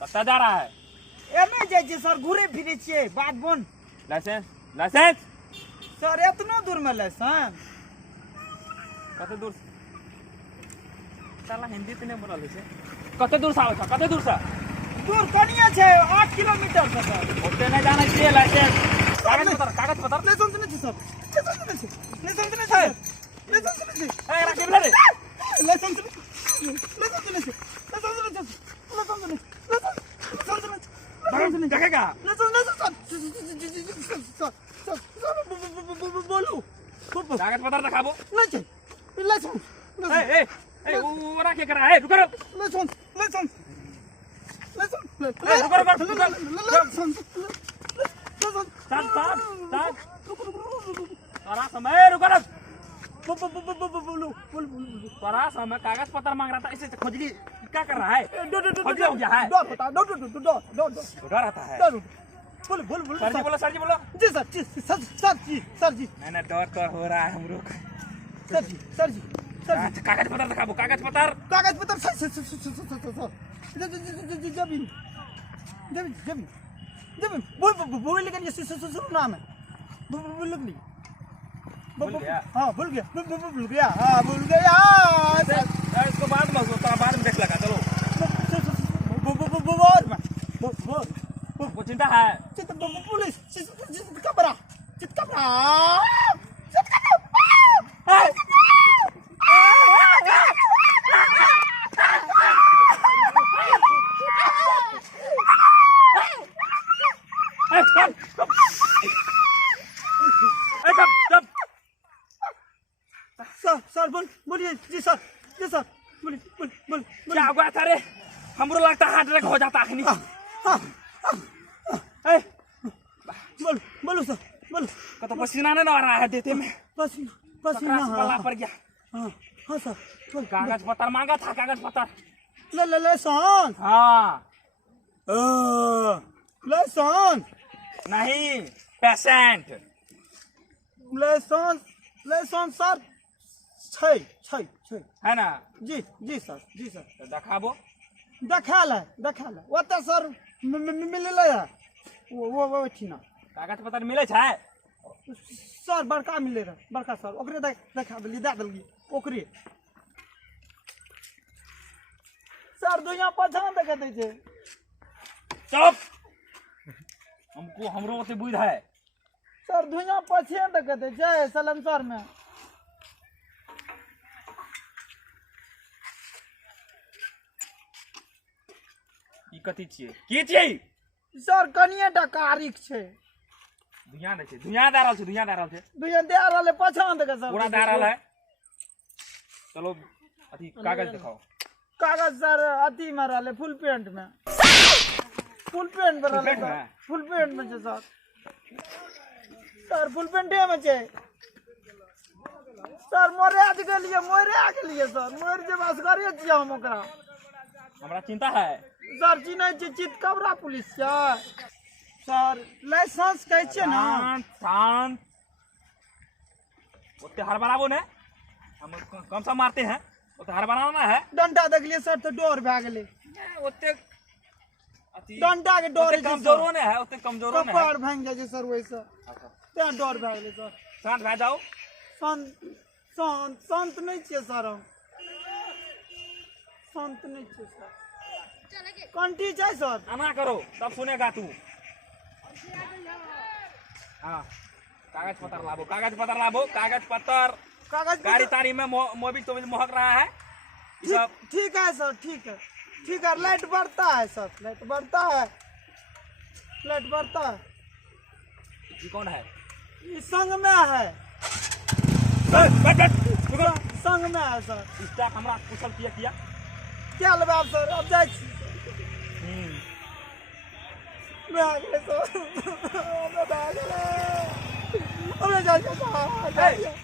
कत्ता जा रहा है? एमे जाय छै सर, घूरे फिरे छियै। बात बोन। लाइसेंस लाइसेंस सर एतना दूर में लाइसेंस? कते दूर? साला हिंदी तो नहीं बोलल छै। कते दूर से आवे छ? कते दूर से? दूर कनिया छै 8 किलोमीटर से सर। ओते नहीं जाना चाहिए। लाइसेंस कागज पत्र लाइसेंस नहीं छै सर। लाइसेंस नहीं छै। लाइसेंस नहीं छै। ए राखी ले रे। लाइसेंस नहीं छै। लाइसेंस नहीं छै। लाइसेंस नहीं छै। लाइसेंस नहीं छै। देखेगा बोलू कागज पत्र दिखाबो। लाइसेंस लाइसेंस ए ए वो राखे करा है। रुको लाइसेंस लाइसेंस लाइसेंस रुको लाइसेंस चल परा समय रुको बोलो परा समय कागज पत्र मांग रहा था। इसे खोजली क्या कर रहा है? खोजली हो गया है। डर आता है। बोल सर जी बोलो सर जी बोलो। जी सर जी नहीं डर तो हो रहा है हम लोग। सर जी कागज पत्र दिखाबो। कागज पत्र जमीन बोल लेकिन ये सुनो नाम है। बोल गया हाँ भूल गया। इसको बाद में देख लगा। चलो वो चिंता है। पुलिस कमरा सर बोलिए। जी सर बोल क्या हुआ था रे? हमरो लगता है हार्ट अटैक हो जाता है। बोलो सर बोलो। तो पसीना नहीं आ रहा है देते में। पसीना हाँ पड़ गया। हाँ सर कागज पत्र मांगा था। कागज पत्र लाइसेंस। हाँ लाइसेंस नहीं पेशेंट। लाइसेंस सर छै है ना? जी सर तो दिखाबो। देखाल ओते सर मिलले है। वो ठीक ना कागज पत्र मिले छै सर। बड़का मिले रहे बड़का सर। ओकरे देखा देलिए दे देलिए ओकरे। सर दुनिया पहचान देखे दै छै। चुप। हमको हमरो ओते बुझ है। सर दुनिया पहचान देखे दै छै सलेंसर में। ई कथी छियै? की छियै? सर कनिए टा कारिक छै। धुइयां दे छै। धुइयां दे रहल छै। दुनिया दे रहल है पहचान देखे सर। पूरा दे रहल है। चलो अथी कागज दिखाओ। कागज सर अथी में रहले फुल पेंट में रहले सर। फुल पेंट में छै सर। फुल पेंटे में छै सर। मोरे गेलिए सर। मोर जे असगरे छियै हम ओकरा। हमरा चिंता है सर चिन्है छै चितकबरा पुलिस छै सर। लाइसेंस कहै छै ना। शांत ओते हड़बड़ाबो ने। हम कम से मारते हैं। ओते हड़बड़ाना है। डंडा देखलिए सर तो डर भए गेलै। ओते डंडा के डर कमजोरो ने है। ओते कमजोरो ने है। कपार भांग जाय छै सर वैसे। ते डर भए गेलै सर। शांत भए जाओ। शांत नहीं छियै सर। हम शांत नहीं छियै सर। कंठी छै सर। आना करो तब सुनेगा तू। हाँ कागज पत्र लाबो। कागज गाड़ी तारी में मोबिल तो महक रहा है। ठीक है सर ठीक है। लाइट बढ़ता है सर। लाइट बढ़ता है। ये कौन है? ये संग में है। संग में है सर। स्टाफ हमरा कुशल किया क्या लेबै आप सर? अब जाय छी। जाइए सर, जाइए।